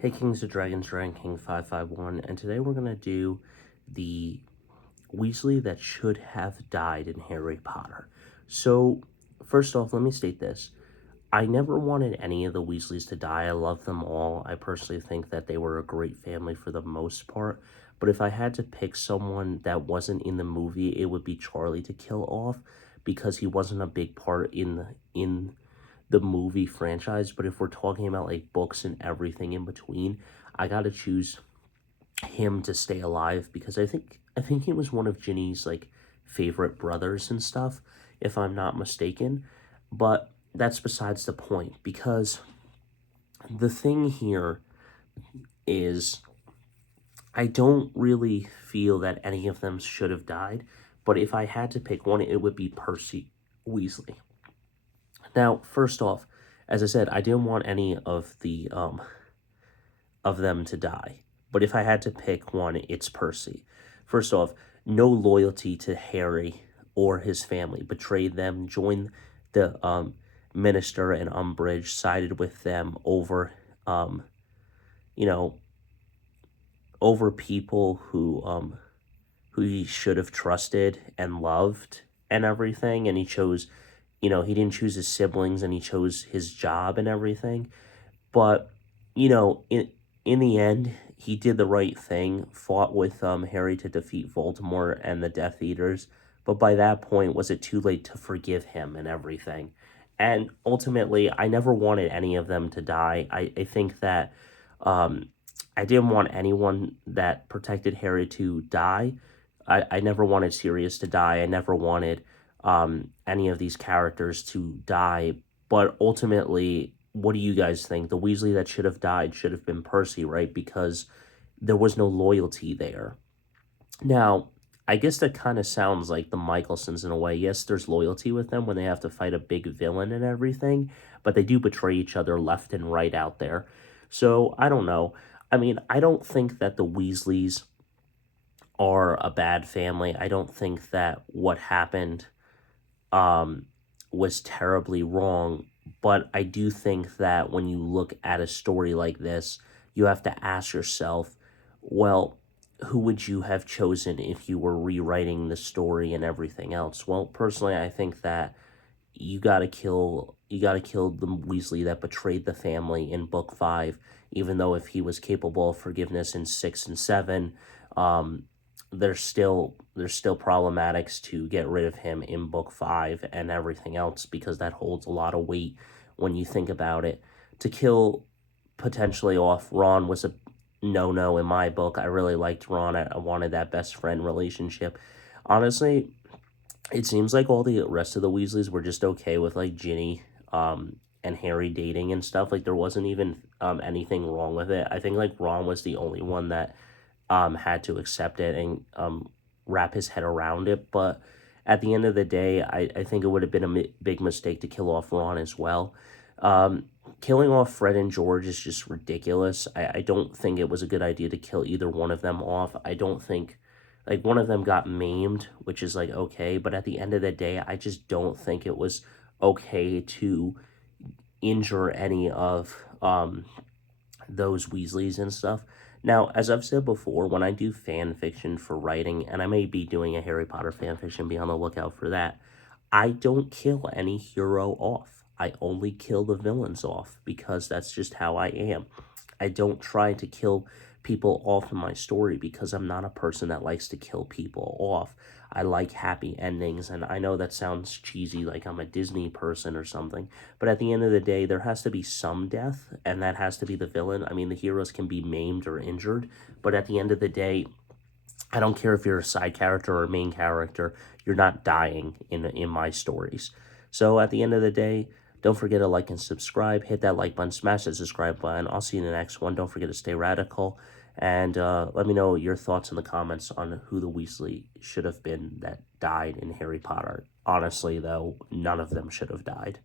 Hey Kings of Dragons, Dragon King 551, and today we're going to do the Weasley that should have died in Harry Potter. So, first off, let me state this. I never wanted any of the Weasleys to die. I love them all. I personally think that they were a great family for the most part. But if I had to pick someone that wasn't in the movie, it would be Charlie to kill off because he wasn't a big part in the movie franchise. But if we're talking about like books and everything in between, I gotta choose him to stay alive because I think he was one of Ginny's like favorite brothers and stuff, if I'm not mistaken. But that's besides the point because the thing here is I don't really feel that any of them should have died, but if I had to pick one, it would be Percy Weasley. Now, first off, as I said, I didn't want any of them to die. But if I had to pick one, it's Percy. First off, no loyalty to Harry or his family. Betrayed them, joined the minister and Umbridge, sided with them you know, over people who he should have trusted and loved and everything. And he chose, he didn't choose his siblings and he chose his job and everything. But, in the end, he did the right thing, fought with Harry to defeat Voldemort and the Death Eaters. But by that point, was it too late to forgive him and everything? And ultimately, I never wanted any of them to die. I think that um, I didn't want anyone that protected Harry to die. I never wanted Sirius to die. I never wanted any of these characters to die. But ultimately, what do you guys think? The Weasley that should have died should have been Percy, right? Because there was no loyalty there. Now, I guess that kind of sounds like the Michaelsons in a way. Yes, there's loyalty with them when they have to fight a big villain and everything, but they do betray each other left and right out there. So, I don't know. I mean, I don't think that the Weasleys are a bad family. I don't think that what happened um, was terribly wrong. But I do think that when you look at a story like this, you have to ask yourself, well, who would you have chosen if you were rewriting the story and everything else? Well, personally, I think that you gotta kill the Weasley that betrayed the family in book 5, even though if he was capable of forgiveness in 6 and 7, um, there's still problematics to get rid of him in book 5 and everything else because that holds a lot of weight when you think about it. To kill potentially off Ron was a no in my book. I really liked Ron. I wanted that best friend relationship. Honestly, it seems like all the rest of the Weasleys were just okay with like Ginny and Harry dating and stuff. Like there wasn't even anything wrong with it. I think like Ron was the only one that had to accept it and wrap his head around it. But at the end of the day, I think it would have been a big mistake to kill off Ron as well. Um, Killing off Fred and George is just ridiculous. I don't think it was a good idea to kill either one of them off. I don't think, like, one of them got maimed, which is, like, okay. But at the end of the day, I just don't think it was okay to injure any of those Weasleys and stuff. Now, as I've said before, when I do fan fiction for writing, and I may be doing a Harry Potter fan fiction, be on the lookout for that, I don't kill any hero off. I only kill the villains off because that's just how I am. I don't try to kill people off in my story because I'm not a person that likes to kill people off. I like happy endings, and I know that sounds cheesy, like I'm a Disney person or something, but at the end of the day, there has to be some death, and that has to be the villain. I mean, the heroes can be maimed or injured, but at the end of the day, I don't care if you're a side character or a main character, you're not dying in my stories. So at the end of the day, don't forget to like and subscribe. Hit that like button, smash that subscribe button. I'll see you in the next one. Don't forget to stay radical. And let me know your thoughts in the comments on who the Weasley should have been that died in Harry Potter. Honestly, though, none of them should have died.